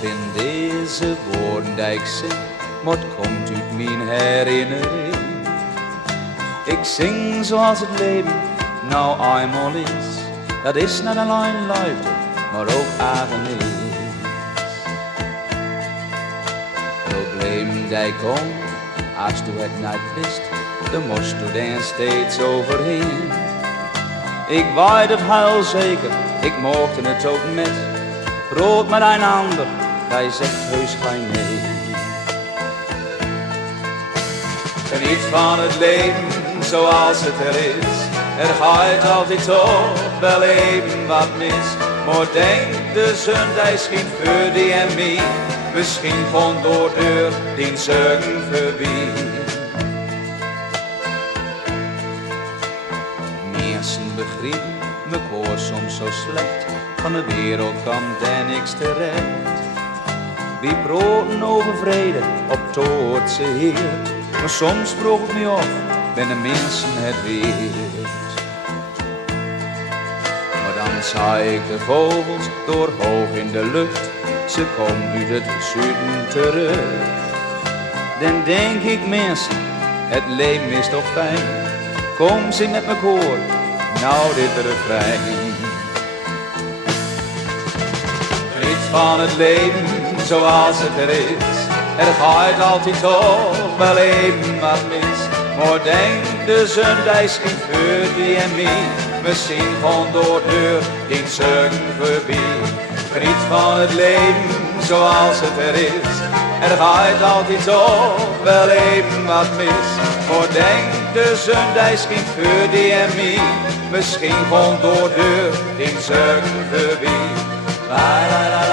in deze woorden die ik zing, maar het komt uit mijn herinnering. Ik zing zoals het leven nou eenmaal is. Dat is niet alleen liefde, maar ook ergernis. Probleem die komt, als du het niet wist, dan moest du er steeds overheen. Ik weet het heel zeker, ik mocht het ook met. Brood met een ander, hij zegt heus geen nee. Geniet van het leven zoals het er is. Er gaat altijd toch wel even wat mis. Maar denk, de zon die schijnt voor die en mij. Misschien van door deur die zorgen voorbij. Mensen begrijpen me koor soms zo slecht. Van de wereld komt er niks terecht. Wie broden over vrede op toortse heert. Maar soms vroeg het me af, ben de mensen het weer. Maar dan zag ik de vogels door hoog in de lucht. Ze komen uit het zuiden terug. Dan denk ik mensen, het leven is toch fijn. Kom zing met me koor, nou dit refrein. Geniet van het leven zoals het er is. Er gaat altijd toch wel even wat mis. Maar denk, de zon die schijnt voor die en mij. Misschien van door deur die zorgen voorbij. Geniet van het leven zoals het er is. Er gaat altijd toch wel even wat mis. Maar denk, de zon die schijnt voor die en mij. Misschien van door deur die zorgen voorbij. La la la.